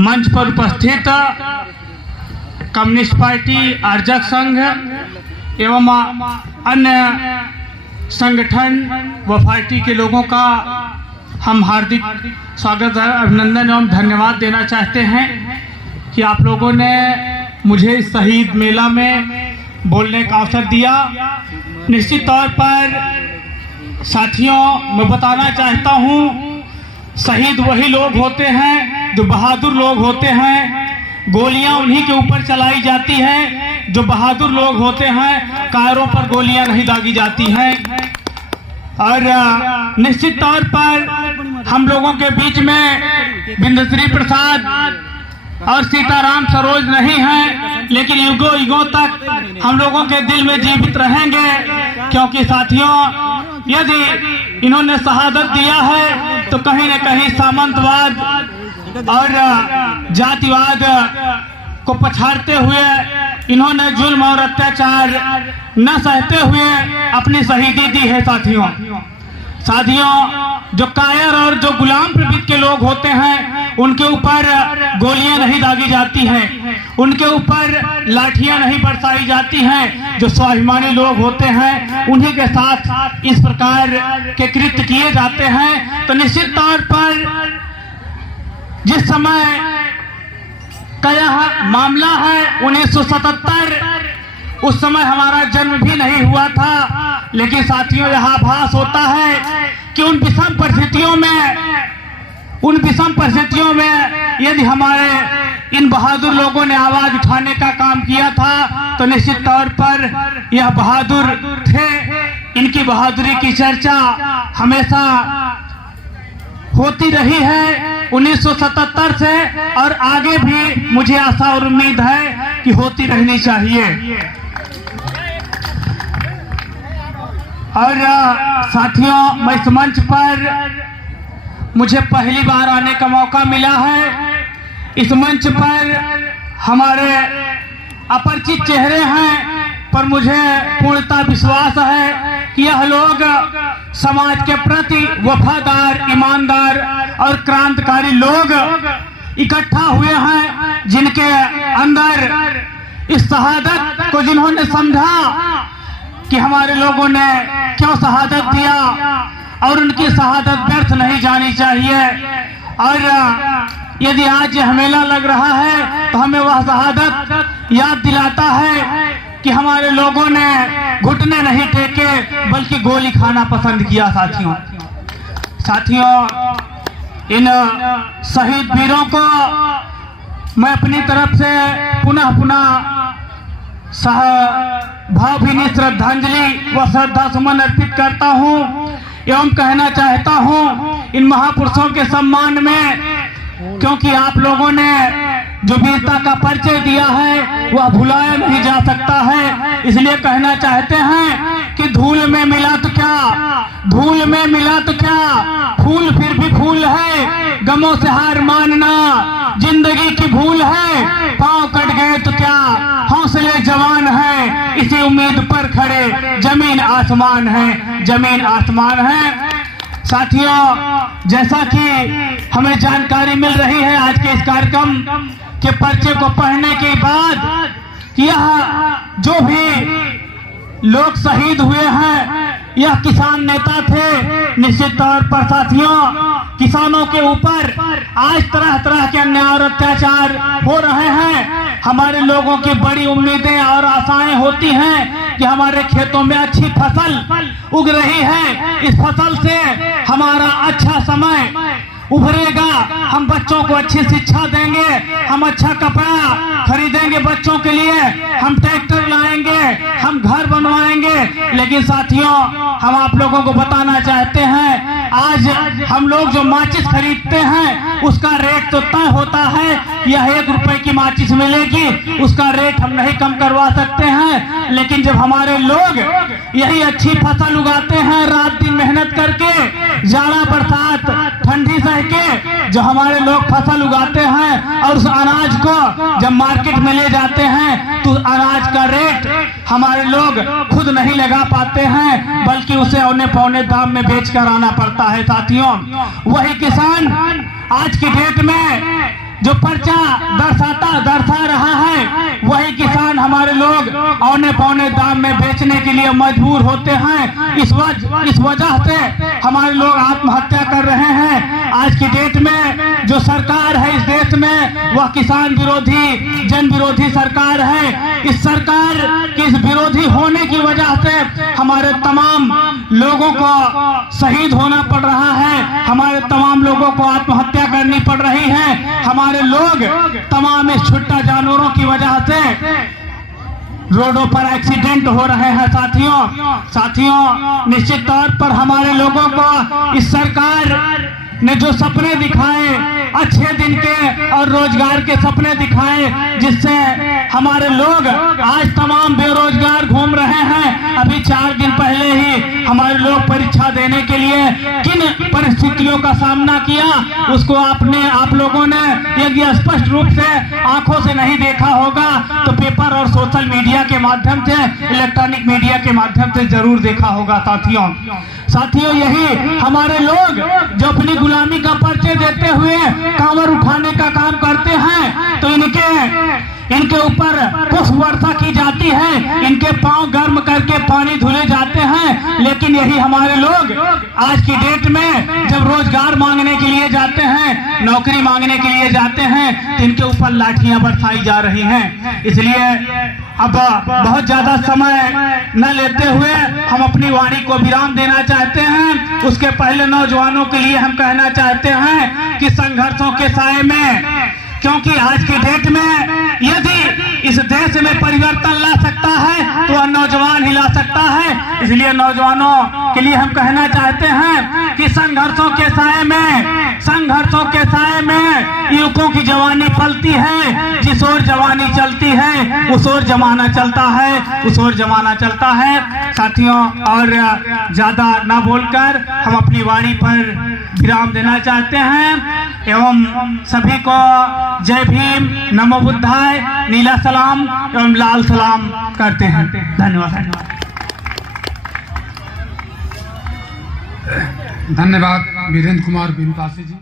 मंच पर उपस्थित कम्युनिस्ट पार्टी आरजक संघ एवं अन्य संगठन व पार्टी के लोगों का हम हार्दिक स्वागत अभिनंदन एवं धन्यवाद देना चाहते हैं कि आप लोगों ने मुझे इस शहीद मेला में बोलने का अवसर दिया। निश्चित तौर पर साथियों, मैं बताना चाहता हूँ, शहीद वही लोग होते हैं जो बहादुर लोग होते हैं। गोलियां उन्हीं के ऊपर चलाई जाती हैं जो बहादुर लोग होते हैं। कायरों पर गोलियां नहीं दागी जाती हैं। और निश्चित तौर पर हम लोगों के बीच में बिंदश्री प्रसाद और सीताराम सरोज नहीं हैं, लेकिन युगों युगों तक हम लोगों के दिल में जीवित रहेंगे। क्योंकि साथियों, यदि इन्होंने शहादत दिया है तो कहीं न कहीं सामंतवाद और जातिवाद को पछाड़ते हुए इन्होंने जुल्म और अत्याचार न सहते हुए अपनी शहीदी दी है। साथियों, जो कायर और जो गुलाम प्रवृत्ति के लोग होते हैं उनके ऊपर गोलियां नहीं दागी जाती हैं, उनके ऊपर लाठियां नहीं बरसाई जाती हैं। जो स्वाभिमानी लोग होते हैं उन्हीं के साथ इस प्रकार के कृत्य किए जाते हैं। तो निश्चित तौर पर जिस समय का यह मामला है 1977, उस समय हमारा जन्म भी नहीं हुआ था। लेकिन साथियों, यह आभास होता है कि उन विषम परिस्थितियों में यदि हमारे इन बहादुर लोगों ने आवाज उठाने का काम किया था तो निश्चित तौर पर यह बहादुर थे। इनकी बहादुरी की चर्चा हमेशा होती रही है 1977 से, और आगे भी मुझे आशा और उम्मीद है कि होती रहनी चाहिए। और साथियों, मैं इस मंच पर मुझे पहली बार आने का मौका मिला है। इस मंच पर हमारे अपरिचित चेहरे हैं, पर मुझे पूर्णतः विश्वास है कि यह लोग समाज के प्रति वफादार, ईमानदार और क्रांतिकारी लोग इकट्ठा हुए हैं, जिनके अंदर इस शहादत को जिन्होंने समझा कि हमारे लोगों ने क्यों शहादत दिया और उनकी शहादत व्यर्थ नहीं जानी चाहिए। और यदि आज यह मेला लग रहा है तो हमें वह शहादत याद दिलाता है कि हमारे लोगों ने घुटने नहीं टेके बल्कि गोली खाना पसंद किया। साथियों, इन शहीद वीरों को मैं अपनी तरफ से पुनः भावभीनी श्रद्धांजलि व श्रद्धा सुमन अर्पित करता हूं एवं कहना चाहता हूं इन महापुरुषों के सम्मान में, क्योंकि आप लोगों ने जो वीरता का परिचय दिया है वह भुलाया नहीं जा सकता है। इसलिए कहना चाहते हैं कि धूल में मिला तो क्या, फूल फिर भी फूल है, गमों से हार मानना जिंदगी की भूल है, पांव कट गए तो क्या, हौसले जवान है, इसी उम्मीद पर खड़े, जमीन आसमान है। साथियों, जैसा कि हमें जानकारी मिल रही है आज के इस कार्यक्रम के पर्चे को पढ़ने के बाद कि यह जो भी लोग शहीद हुए हैं यह किसान नेता थे। निश्चित तौर पर साथियों, किसानों के ऊपर आज तरह तरह के अन्याय और अत्याचार हो रहे हैं। हमारे लोगों की बड़ी उम्मीदें और आशाएं होती हैं कि हमारे खेतों में अच्छी फसल उग रही है, इस फसल से हमारा अच्छा समय उभरेगा, हम बच्चों को अच्छी शिक्षा देंगे, हम अच्छा कपड़ा खरीदेंगे बच्चों के लिए, हम ट्रैक्टर लाएंगे, हम घर बनवाएंगे। लेकिन साथियों, हम आप लोगों को बताना चाहते हैं, आज हम लोग जो माचिस खरीदते हैं उसका रेट तो तय होता है। यह 1 रुपए की माचिस मिलेगी, उसका रेट हम नहीं कम करवा सकते हैं। लेकिन जब हमारे लोग यही अच्छी फसल उगाते हैं, रात दिन मेहनत करके, जाड़ा बरसात ठंडी सह के जो हमारे लोग फसल उगाते हैं और उस अनाज को जब मार्केट में ले जाते हैं तो अनाज का रेट हमारे लोग खुद नहीं लगा पाते हैं, बल्कि उसे औने पौने दाम में बेचकर आना पड़ता है। साथियों, वही किसान आज की डेट में जो पर्चा दर्शा रहा है वही किसान हमारे लोग औने पौने दाम में बेचने के लिए मजबूर होते हैं। इस वजह से हमारे लोग आत्महत्या कर रहे हैं। आज की डेट में जो सरकार है इस देश में वह किसान विरोधी, जन विरोधी सरकार है। इस सरकार के इस विरोधी होने की वजह से हमारे तमाम लोगों को शहीद होना पड़ रहा है, हमारे तमाम लोगों को आत्महत्या करनी पड़ रही है। हमारे लोग तमाम इस छुट्टा जानवरों की वजह से रोडों पर एक्सीडेंट हो रहे हैं। साथियों निश्चित तौर पर हमारे लोगों को इस सरकार ने जो सपने दिखाए, अच्छे दिन के और रोजगार के सपने दिखाए, जिससे हमारे लोग आज तमाम बेरोजगार घूम रहे हैं। अभी 4 दिन पहले ही हमारे लोग परीक्षा देने के लिए किन परिस्थितियों का सामना किया उसको आप लोगों ने यदि स्पष्ट रूप से आंखों से नहीं देखा होगा तो पेपर और सोशल मीडिया के माध्यम से, इलेक्ट्रॉनिक मीडिया के माध्यम से जरूर देखा होगा। साथियों यही हमारे लोग जो अपनी गुलामी का परिचय देते हुए कांवर उठाने का काम करते हैं तो इनके ऊपर पुष्प वर्षा की जाती है, इनके पांव गर्म करके पानी धुले जाते हैं। लेकिन यही हमारे लोग आज की डेट में जब रोजगार मांगने के लिए जाते हैं, नौकरी मांगने के लिए जाते हैं तो इनके ऊपर लाठियां बरसाई जा रही हैं। इसलिए अब बहुत ज्यादा समय न लेते हुए हम अपनी वाणी को विराम देना चाहते हैं। उसके पहले नौजवानों के लिए हम कहना चाहते हैं कि संघर्षों के साए में, क्योंकि आज की डेट में यदि इस देश में परिवर्तन ला सकता है तो वह नौजवान ही ला सकता है। इसलिए नौजवानों के लिए हम कहना चाहते हैं कि संघर्षों के साए में युवकों की जवानी पलती है। जिस ओर जवानी चलती है उस ओर जमाना चलता है। साथियों और ज्यादा ना बोलकर हम अपनी वाणी पर विराम देना चाहते हैं एवं सभी को जय भीम, नमो बुद्धाय, नीला सलाम एवं लाल सलाम करते हैं। धन्यवाद वीरेंद्र कुमार बिनपासी जी।